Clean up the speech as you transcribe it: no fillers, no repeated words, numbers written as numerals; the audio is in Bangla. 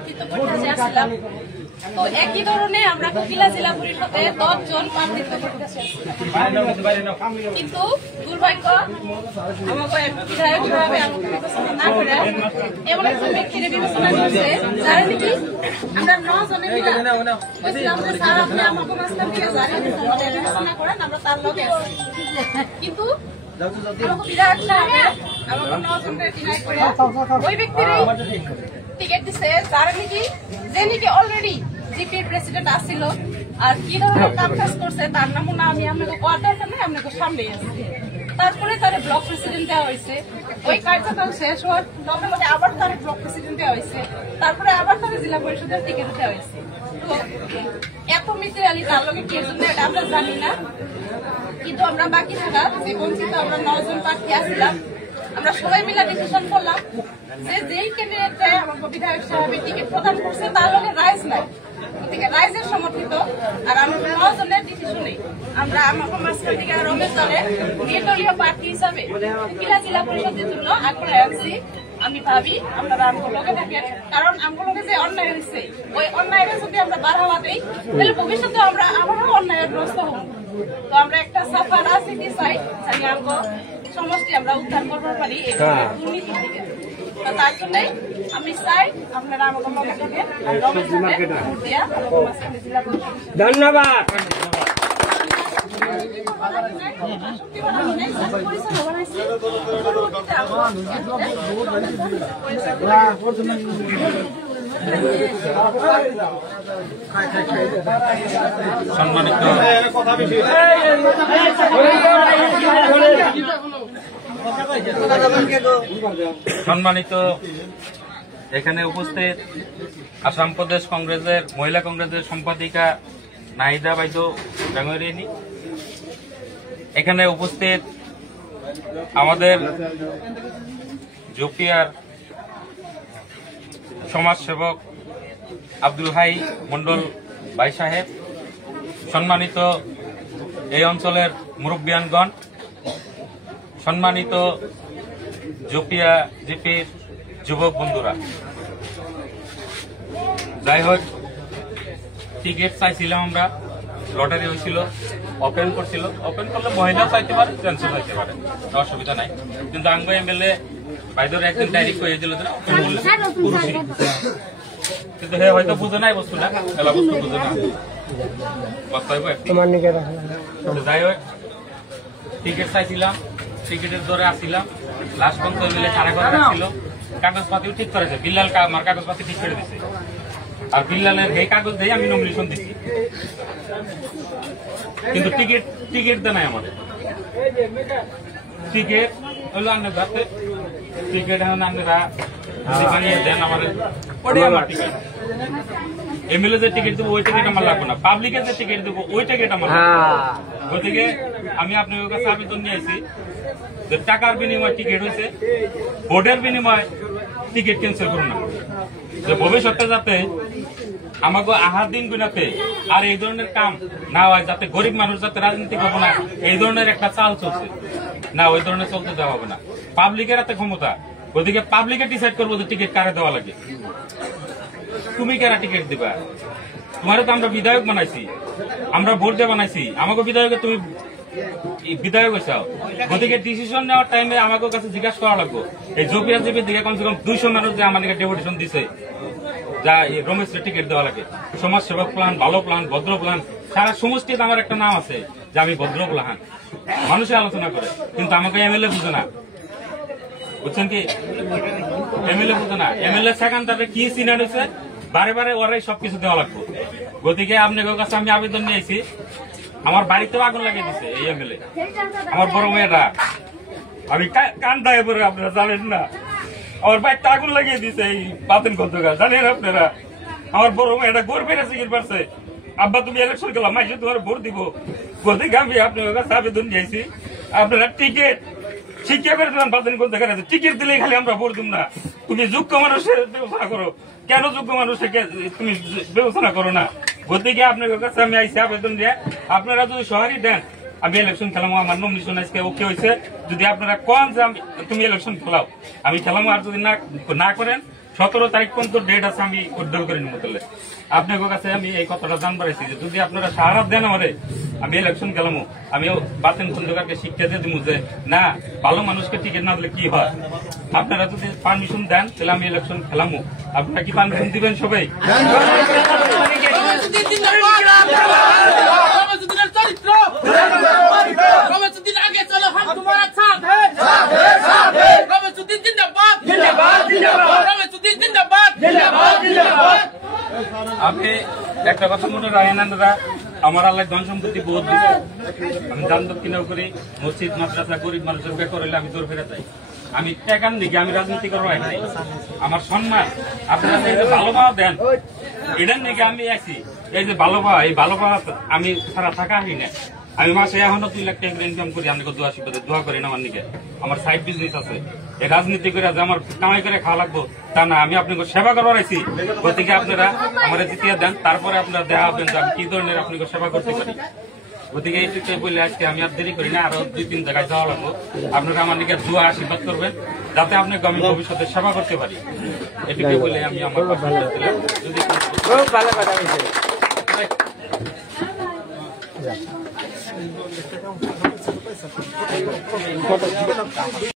প্রার্থিত্ব পরীক্ষা আসছিলাম। তো একই ধরনের আমরা কুমিল্লা জেলা পরিষদে 10 জন প্রার্থিত্ব পরীক্ষা কিন্তু দুর্ভাগ্য আমাকে বিধায়ক হিসাবে আমাকে বিবেচনা না করে এমন একজন ব্যক্তির বিবেচনা করছে যারা নাকি আমরা 9 জনে মিলে বলছিলাম যে স্যার আপনি আমাকে মাঝখান থেকে জানিয়ে দিচ্ছেন আমাদের বিবেচনা করেন আমরা তার লগে আছি কিন্তু আমাকে বিধায়ক সাহেব আমাকে 9 জনের ডিনাই করে ওই ব্যক্তিরই টিকিট দিছে যারা নাকি যে নাকি অলরেডি জিপির প্রেসিডেন্ট আসছিল আর কি ধরনের কাম কাজ করছে তার নমুনা আমি আপনাকে কোয়ার দরকার নেই আপনাকে সামনে আসছি তারপরে তার ব্লক প্রেসিডেন্ট দেওয়া হয়েছে ওই কার্যকাল শেষ হওয়ার লগে লগে আবার তার ব্লক প্রেসিডেন্ট দেওয়া হয়েছে তারপরে আবার তার জেলা পরিষদের টিকিট দেওয়া হয়েছে তো এত মিত্রালি তার লগে কি জন্য এটা আমরা জানি না কিন্তু আমরা বাকি থাকা যে বঞ্চিত আমরা 9 জন প্রার্থী আসছিলাম আমরা সবাই মিলে ডিসিশন করলাম যে যেই ক্যান্ডিডেটে আমাকে বিধায়ক সাহেবের টিকিট প্রদান করছে তার লগে রাইজ নাই গতিকে রাইজের সমর্থিত আর আমরা 9 জনের ডিসিশনে আমরা আমাকে মাঝখান থেকে রমেশ দলের নির্দলীয় প্রার্থী হিসাবে কুমিল্লা জেলা পরিষদের জন্য আগ্রহে আছি আমি ভাবি আপনারা আমগুলো লগে থাকেন কারণ আমগুলোকে যে অন্যায় হয়েছে ওই অন্যায়টা যদি আমরা বাড়াওয়া দিই তাহলে ভবিষ্যতে আমরা আবারও অন্যায়ের গ্রস্ত হব তো আমরা একটা সাফা রাজনীতি চাই জানি আমগো সমষ্টি আমরা উদ্ধার করতে পারি এই দুর্নীতি থেকে তার জন্য আমি চাই আপনারা আমাকে মনে থাকেন ধন্যবাদ সম্মানিত এখানে উপস্থিত আসাম প্রদেশ কংগ্রেসের মহিলা কংগ্রেসের সম্পাদিকা নাহিদা বাইদো ডাঙ্গরিনী, এখানে উপস্থিত আমাদের জোপিয়ার সমাজসেবক আব্দুল হাই মন্ডল ভাই সাহেব, সম্মানিত এই অঞ্চলের মুরব্বিয়ানগণ, সম্মানিত জোপিয়া জিপির যুবক বন্ধুরা, যাই হোক টিকিট চাইছিলাম আমরা, লটারি হয়েছিল, ওপেন করছিল, ওপেন করলে মহিলা চাইতে পারে, জেন্টসও চাইতে পারে, অসুবিধা নাই। কিন্তু আঙ্গো এমএলএ বাইদের একদিন ডাইরেক্ট করে দিল পুরুষই, কিন্তু হে হয়তো বুঝে নাই বস্তুটা, এলা বস্তু বুঝে না, যাই হোক টিকিট চাইছিলাম, টিকিটের দরে আসছিলাম, লাস্ট পর্যন্ত এমএলএ সারা কথা ছিল, কাগজপাতিও ঠিক করেছে, বিল্লাল আমার কাগজপাতি ঠিক করে দিছে, আর বিল্লালের এই কাগজ দিয়ে আমি নমিনেশন দিচ্ছি, কিন্তু টিকিট দেয় নাই আমাদের, টিকিট হলো আপনার কাছে, টিকিট এখন আপনারা বানিয়ে দেন আমাদের, ওটাই আমার টিকিট, এমএলএ যে টিকিট দেবো ওই টিকিট আমার লাগবে না, পাবলিকের যে টিকিট দেবো ওই টিকিট আমার গতিকে আমি আপনার কাছে আবেদন নিয়ে আসি যে টাকার বিনিময়ে টিকিট হয়েছে, ভোটের বিনিময়ে টিকিট ক্যান্সেল করুন না, যে ভবিষ্যতে যাতে আমাকে আহার দিন গুনাতে আর এই ধরনের কাম না হয়, যাতে গরিব মানুষ যাতে রাজনীতি করবো না, এই ধরনের একটা চাল চলছে না, ওই ধরনের চলতে দেওয়া হবে না। পাবলিকের হাতে ক্ষমতা, গতিকে পাবলিকে ডিসাইড করবো যে টিকিট কারে দেওয়া লাগে, তুমি কারা টিকিট দিবা, তোমারও তো আমরা বিধায়ক বানাইছি, আমরা ভোট দিয়ে বানাইছি, আমাকে বিধায়কে তুমি বিধায়ক হয়েছাও, গতিকে ডিসিশন নেওয়ার টাইমে আমাকে কাছে জিজ্ঞাসা করা লাগবো, এই জোপিয়া জিপির দিকে কমসে কম 200 মানুষ যে আমাদেরকে ডেপুটেশন দিছে যা রমেশের টিকিট দেওয়া লাগে, সমাজ সেবক প্লান, ভালো প্লান, ভদ্র প্লান, সারা সমষ্টিতে আমার একটা নাম আছে যে আমি ভদ্র প্লান, মানুষে আলোচনা করে, কিন্তু আমাকে এমএলএ বুঝে না, বুঝছেন কি, এমএলএ বুঝে না, এমএলএ সেখান তাদের কি সিনার হয়েছে, বারে বারে ওরাই সবকিছু দেওয়া লাগবে, গতিকে আপনাদের কাছে আমি আবেদন নিয়েছি, আমার বাড়িতেও আগুন লাগিয়ে দিচ্ছে এই এমএলএ, আমার বড় মেয়েরা, আমি কান্দায় পরে আপনারা জানেন না, আমার বাড়িতে আগুন লাগিয়ে দিচ্ছে এই বাতেন খন্দকার, জানেন আপনারা, আমার বড় মেয়েটা গোর পেরেছে কি পারছে, আব্বা তুমি ইলেকশন করলাম মাইসে তোমার ভোট দিব, গতিকে আমি আপনার কাছে আবেদন নিয়েছি, আপনারা টিকিট শিক্ষা করে দেবেন, বাতেন খন্দকার আছে, টিকিট দিলে খালি আমরা ভোট দিব না, তুমি যোগ্য মানুষের ব্যবস্থা করো, কেন যোগ্য মানুষের তুমি ব্যবস্থা করো না, গতিকে আপনার কাছে আমি আইসি আবেদন দিয়ে, আপনারা যদি সহারি দেন আমি ইলেকশন খেলাম, আমার নমিনেশন আজকে ওকে হয়েছে, যদি আপনারা কন যে তুমি ইলেকশন খেলাও আমি খেলাম, আর যদি না করেন 17 তারিখ পর্যন্ত ডেট আছে, আমি উদ্ধার করে নিব। তাহলে আপনার কাছে আমি এই কথাটা জানবার আছি যে যদি আপনারা সাহারা দেন আমারে, আমি ইলেকশন গেলাম, আমিও বাতেন খন্দকারকে শিক্ষা দিয়ে দিব যে না, ভালো মানুষকে টিকিট না দিলে কি হয়। আপনারা যদি পারমিশন দেন তাহলে আমি ইলেকশন খেলামো। আপনারা কি পারমিশন দিবেন সবাই? আপনি একটা কথা মনে রাখেন, আমার আল্লাহ ধন সম্পত্তি বহুত দিচ্ছে, আমি দান দক্ষিণাও করি, মসজিদ মাদ্রাসা গরিব মানুষের করলে আমি তোর ফেরত যাই। আমি টাকার দিকে আমি রাজনীতি করবো নাই, আমার সম্মান আপনারা এই যে ভালোবাসা দেন এটার দিকে আমি আছি। এই যে ভালোবাসা, এই ভালোবাসা আমি সারা থাকা আসি না। আমি মাসে এখনো 2 লাখ টাকা ইনকাম করি, আপনাকে দোয়া শিখতে দোয়া করি না। আমার দিকে আমার সাইড বিজনেস আছে, এই রাজনীতি করে যে আমার কামাই করে খাওয়া লাগবো তা না, আমি আপনাকে সেবা করবার আইছি। গতিকে আপনারা আমার জিতিয়ে দেন, তারপরে আপনারা দেখা হবেন যে আমি কি ধরনের আপনাকে সেবা করতে পারি। গতিকে এইটুকুই বলে আজকে আমি আর দেরি করি না, আরো 2-3 জায়গায় যাওয়া লাগবো। আপনারা আমার দিকে দোয়া আশীর্বাদ করবেন যাতে আপনাকে আমি ভবিষ্যতে সেবা করতে পারি। এটুকুই বলে আমি আমার যদি খুব ভালো কথা বলছে।